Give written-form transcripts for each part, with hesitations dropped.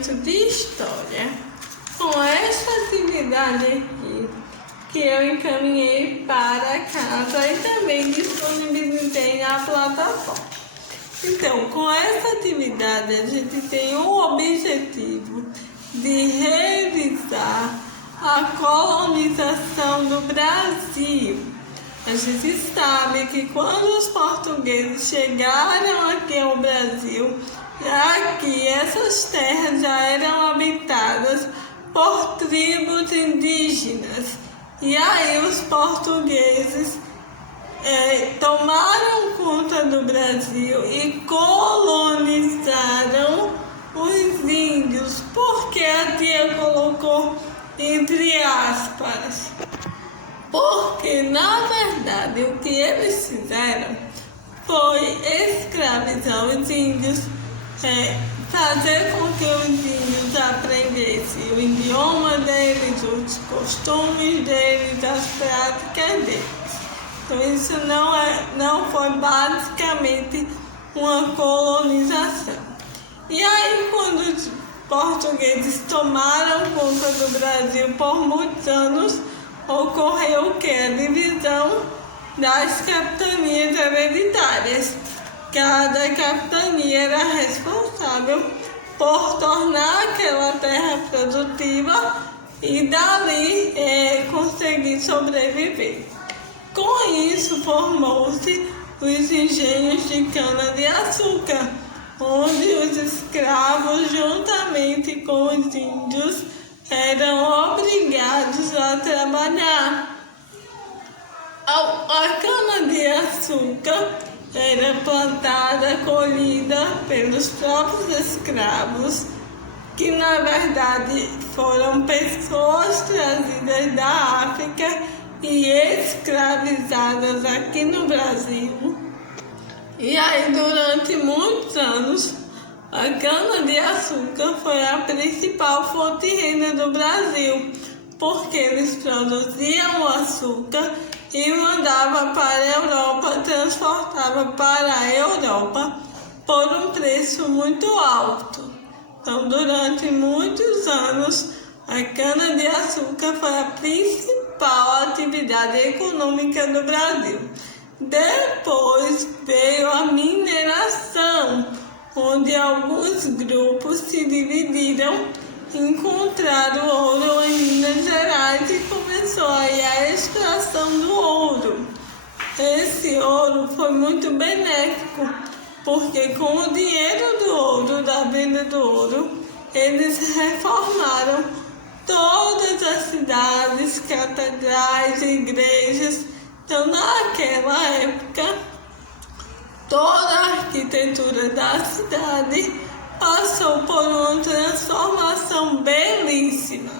momento de história. Com esta atividade aqui, que eu encaminhei para casa e também disponibilizei na plataforma. Então, com essa atividade, a gente tem o objetivo de revisar a colonização do Brasil. A gente sabe que quando os portugueses chegaram aqui ao Brasil, aqui essas terras já eram habitadas por tribos indígenas. E aí os portugueses tomaram conta do Brasil e colonizaram os índios. Porque a tia colocou entre aspas? Porque, na verdade, o que eles fizeram foi escravizar os índios, fazer com que os índios aprendessem o idioma deles, os costumes deles, as práticas deles. Então, isso não foi basicamente uma colonização. E aí, quando os portugueses tomaram conta do Brasil por muitos anos, ocorreu o que? A divisão das capitanias hereditárias. Cada capitania era responsável por tornar aquela terra produtiva e dali conseguir sobreviver. Com isso, formou-se os engenhos de cana-de-açúcar, onde os escravos, juntamente com os índios, eram obrigados a trabalhar. A cana-de-açúcar era plantada, colhida pelos próprios escravos, que na verdade foram pessoas trazidas da África e escravizadas aqui no Brasil. E aí, durante muitos anos, a cana-de-açúcar foi a principal fonte de renda do Brasil, porque eles produziam o açúcar e mandavam para a Europa, transportavam para a Europa por um preço muito alto. Então, durante muitos anos, a cana-de-açúcar foi a principal atividade econômica do Brasil. Depois veio a mineração, onde alguns grupos se dividiram, encontraram ouro em Minas Gerais e começou aí a extração do ouro. Esse ouro foi muito benéfico, porque com o dinheiro do ouro, da venda do ouro, eles reformaram todas as cidades, catedrais, igrejas. Então, naquela época, toda a arquitetura da cidade passou por uma transformação belíssima.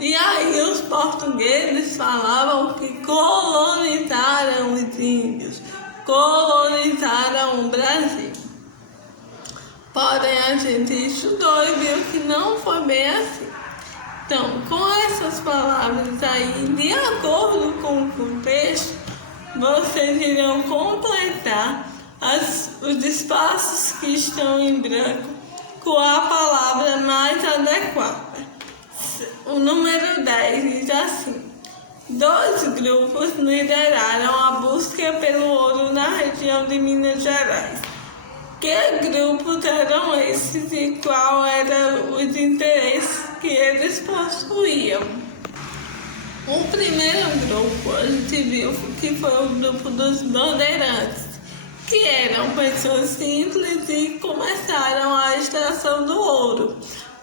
E aí os portugueses falavam que colonizaram os índios, colonizaram o Brasil. Porém, a gente estudou e viu que não foi bem assim. Então, com essas palavras aí, de acordo com o contexto, vocês irão completar os espaços que estão em branco com a palavra mais adequada. O número 10 diz assim: 2 grupos lideraram a busca pelo ouro na região de Minas Gerais. Que grupos eram esses e qual eram os interesses que eles possuíam? O primeiro grupo a gente viu que foi o grupo dos bandeirantes, que eram pessoas simples e começaram a extração do ouro.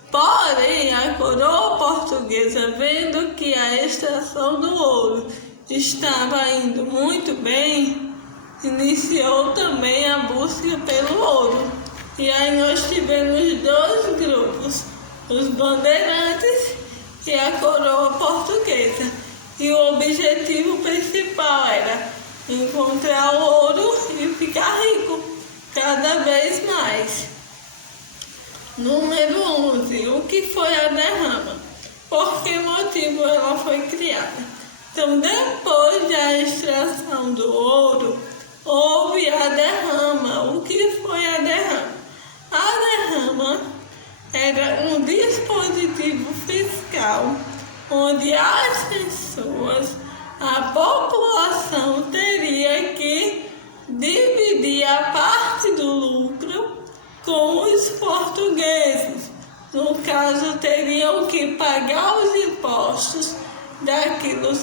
Porém, a coroa portuguesa, vendo que a extração do ouro estava indo muito bem, iniciou também a busca pelo ouro. E aí nós tivemos 2 grupos, os bandeirantes e a coroa portuguesa. E o objetivo principal era encontrar o ouro e ficar rico cada vez mais. Número 11. O que foi a derrama? Por que motivo ela foi criada? Então, depois da extração do ouro, houve a derrama. O que foi a derrama? A derrama era objetivo fiscal, onde as pessoas, a população teria que dividir a parte do lucro com os portugueses. No caso, teriam que pagar os impostos daquilo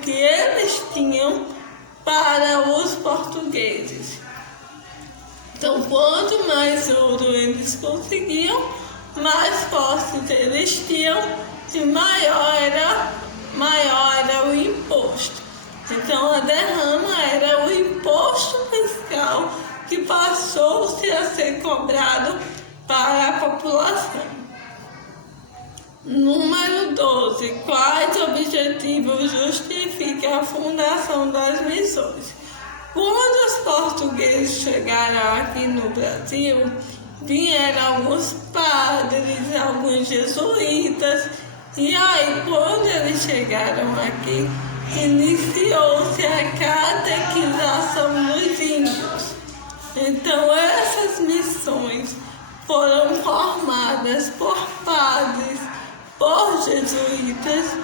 que eles tinham para os portugueses. Então, quanto mais ouro eles conseguiam, mais posses eles tinham e maior era o imposto. Então, a derrama era o imposto fiscal que passou-se a ser cobrado para a população. Número 12. Quais objetivos justificam a fundação das missões? Quando os portugueses chegaram aqui no Brasil, vieram alguns padres, alguns jesuítas, e aí quando eles chegaram aqui, iniciou-se a catequização dos índios. Então essas missões foram formadas por padres, por jesuítas,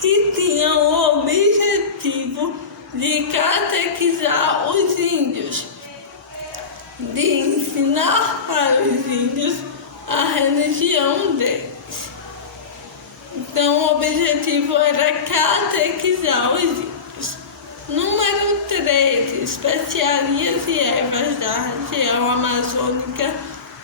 que tinham o objetivo de catequizar os índios, de ensinar para os índios a religião deles. Então, o objetivo era catequizar os índios. Número 13. Especiarias e ervas da região amazônica,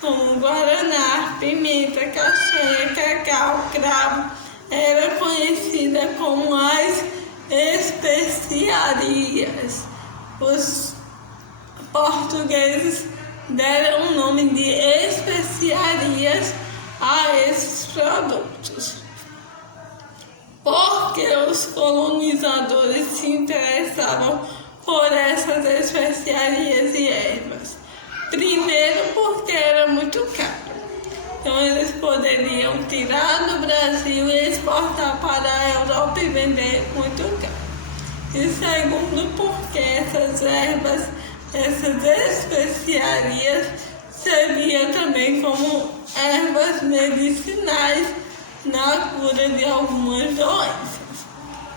como guaraná, pimenta, castanha, cacau, cravo, era conhecida como as especiarias. Os portugueses deram o nome de especiarias a esses produtos, porque os colonizadores se interessavam por essas especiarias e ervas. Primeiro, porque era muito caro. Então, eles poderiam tirar do Brasil e exportar para a Europa e vender muito caro. E segundo, porque essas ervas, essas especiarias, serviam também como ervas medicinais na cura de algumas doenças.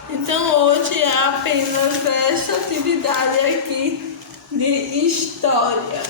Então, hoje é apenas esta atividade aqui de história.